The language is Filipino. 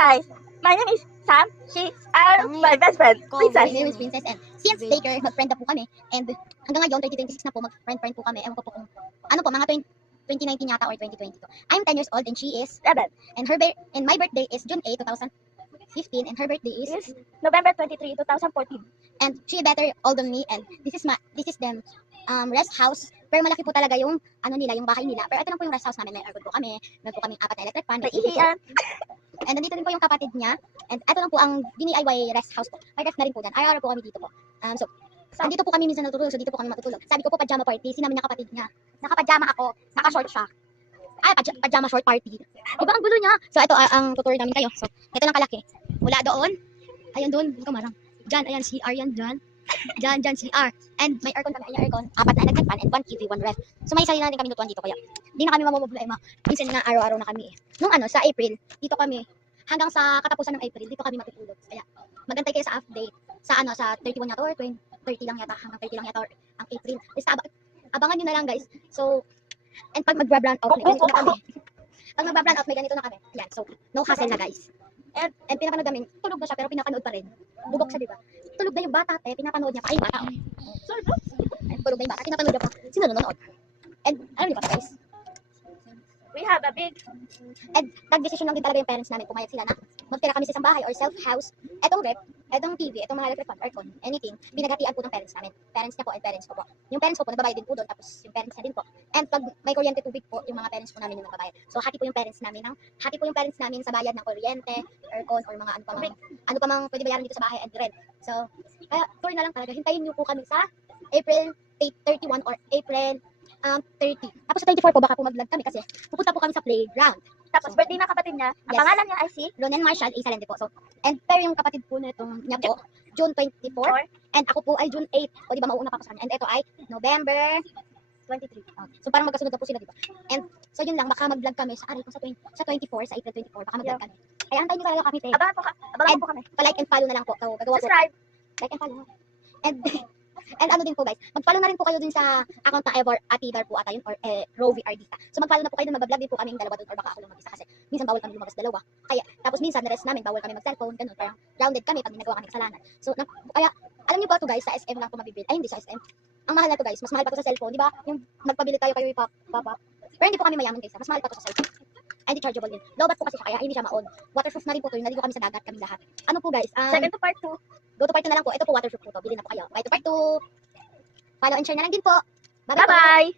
guys, my name is Sam. She's my best friend, Princess. My name is Princess, and since Baker, mag-friend na po kami, and hanggang ngayon, 2026 na po, mag-friend po kami. Ewan ko po kung, ano po, mga 2019 yata or 2022. I'm 10 years old and she is 7. and my birthday is June 8, 2015, and her birthday is November 23, 2014. and she better old than me, and this is them rest house. Pero malaki po talaga yung ano nila, yung bahay nila. Pero ito lang po yung rest house namin. May aircon po kami. Meron po kaming 4 na electric fan. May ihiyan. And nandito din po yung kapatid niya. And ito lang po ang DIY rest house po. May rest na rin po dyan. Araw-araw po kami dito po. So, andito po kami minsan natutulog. So, dito po kami matutulog. Sabi ko po, pajama party. Sinabi ng kapatid niya. Nakapajama ako. Naka-short siya. Ay, pajama short party. Diba ang gulo niya? So, ito ang tutur namin kayo. So, ito lang kalaki. Mula doon. Ayun doon. Hindi ko marang. Diyan, ayan, CR yan dyan. Diyan, CR. And may aircon kami. Ayan, aircon. 4 na electric fan and 1 TV, 1 ref. So, may sarili na din kami nutuan dito. Kaya, hindi na kami mamumblema. Minsan nga, araw-araw na kami. Nung sa April, dito kami. Hanggang sa katapusan ng April, dito kami matutulog. Kaya, magantay kayo sa update. Sa 31 yata or 30 lang yata. Hanggang 30 lang yata or ang April. Basta, abangan nyo na lang, guys. So, and pag mag-brand out, may ganito na kami. Pag mag-brand out, may ganito na kami. Yan, so, no hassle na, guys. And pinapanood namin, tulog na siya, pero pinapanood pa rin. Bubok siya, diba? Tulog na yung bata, pinapanood niya pa. Ay, bata. Tulog na yung bata, pinapanood niya pa. Sino nanonood? And, alam niyo ba, guys? We have a big... And nag-decision lang din talaga yung parents namin, pumayag sila na magtira kami sa isang bahay or self-house. Etong rep, etong TV, etong mga electric fan, aircon, anything, pinaghatian po ng parents namin. Parents niya po and parents ko po. Yung parents ko po, nagbabayad din po doon, tapos yung parents niya din po. And pag may kuryente tubig po, yung mga parents po namin yung nagbabayad. So, hati po yung parents namin sa bayad ng kuryente, aircon, or mga ano pa mang pwede bayaran dito sa bahay and rent. So, kaya, tuloy na lang talaga. Hintayin niyo po kami sa April 31 or April 30. Tapos sa 24 po, baka po mag-vlog kami kasi pupunta po kami sa playground. Tapos, birthday ng kapatid niya. Ang Yes. pangalan niya ay si Ronen Marshall, isa lang din po. So, and pero yung kapatid po nitong niya po, June 24, and ako po ay June 8. O di ba mauuna pa ako sa kanya. And ito ay November 23. So parang magkasunod na po sila, di ba? And so yun lang, baka mag-vlog kami sa aray ko sa 24, sa April 24, baka mag-vlog kami. Kaya antayin niyo talaga kami, te. Abangan po kami. Pa-like and follow na lang po. So, gagawa po. Subscribe. Like and follow. And ano din po, guys, mag-follow na rin po kayo dun sa account na Ever Atidar po ata yun, or Rovi Ardita. So mag-follow na po kayo dun, mag-vlog din po kami yung dalawa dun, or baka ako lang mag-isa kasi minsan bawal kami lumabas dalawa. Kaya, tapos minsan, the rest namin, bawal kami mag-cellphone, ganun, parang grounded kami pag ginagawa kami kasalanan. So, kaya, alam niyo ba to, guys, sa SM lang po mabibili. Ay, hindi sa SM. Ang mahal na to, guys, mas mahal pa to sa cellphone, di ba? Yung nagpabili tayo kayo ipap. Pero hindi po kami mayaman, guys, mas mahal pa to sa cellphone. Ay, hindi chargeable din. Lobat po kasi siya, kaya hindi siya ma-on. Waterproof na rin po to, yung naligo kami sa dagat, kami lahat. Ano po, guys? Second to part 2. Go to part 2 na lang po. Ito po, waterproof po to. Bili na po kayo. Bye to part 2. Follow and share na lang din po. Bye-bye. Bye-bye!